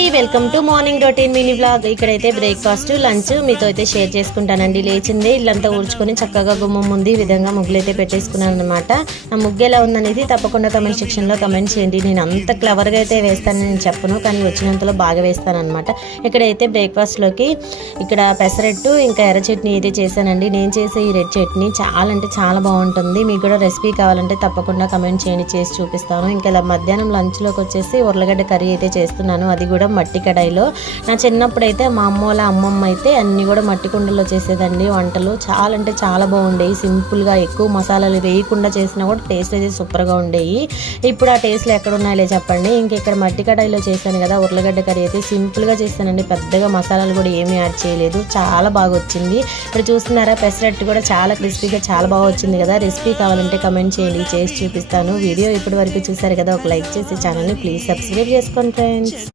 అండి, welcome to morning routine mini blog. ఇక్కడైతే breakfast lunch మీతో అయితే షేర్ చేసుకుంటానండి. లేచింది ఇల్లంతా ఊడ్చుకొని చక్కగా గుమ్మం ముందు ఈ విధంగా ముగ్గులు అయితే పెట్టేసుకున్నాను అనమాట. ఆ ముగ్గు ఎలా ఉందనేది తప్పకుండా కమెంట్ సెక్షన్లో కమెంట్ చేయండి. నేను అంత క్లవర్గా అయితే వేస్తానని నేను చెప్పను, కానీ వచ్చినంతలో బాగా వేస్తాను అనమాట. ఇక్కడైతే బ్రేక్ఫాస్ట్లోకి ఇక్కడ పెసరట్టు ఇంకా ఎర్ర చట్నీ అయితే చేశానండి. నేను చేసే ఈ రెడ్ చట్నీ చాలా అంటే చాలా బాగుంటుంది. మీకు కూడా రెసిపీ కావాలంటే తప్పకుండా కమెంట్ చేయండి, చేసి చూపిస్తాను. ఇంకా మధ్యాహ్నం లంచ్లోకి వచ్చేసి ఉర్లగడ్డ కర్రీ అయితే చేస్తున్నాను, అది కూడా మట్టి కడాయిలో. నా చిన్నప్పుడు అయితే మా అమ్మమ్మ అయితే అన్నీ కూడా మట్టి కుండలో చేసేదండి వంటలు. చాలా అంటే చాలా బాగుండేవి, సింపుల్గా ఎక్కువ మసాలాలు వేయకుండా చేసినా కూడా టేస్ట్ అయితే సూపర్గా ఉండేవి. ఇప్పుడు ఆ టేస్ట్లు ఎక్కడ ఉన్నాయో చెప్పండి. ఇంక ఇక్కడ మట్టి కడాయిలో చేశాను కదా ఉర్లగడ్డ కర్రీ అయితే సింపుల్గా చేశానండి, పెద్దగా మసాలాలు కూడా ఏమీ యాడ్ చేయలేదు, చాలా బాగా వచ్చింది. ఇప్పుడు చూస్తున్నారా పెసరట్టు కూడా చాలా క్రిస్పీగా చాలా బాగా వచ్చింది కదా. రెసిపీ కావాలంటే కమెంట్ చేయండి, చేసి చూపిస్తాను. వీడియో ఇప్పటి వరకు చూసారు కదా, ఒక లైక్ చేసి ఛానల్ని ప్లీజ్ సబ్స్క్రైబ్ చేసుకోండి ఫ్రెండ్స్.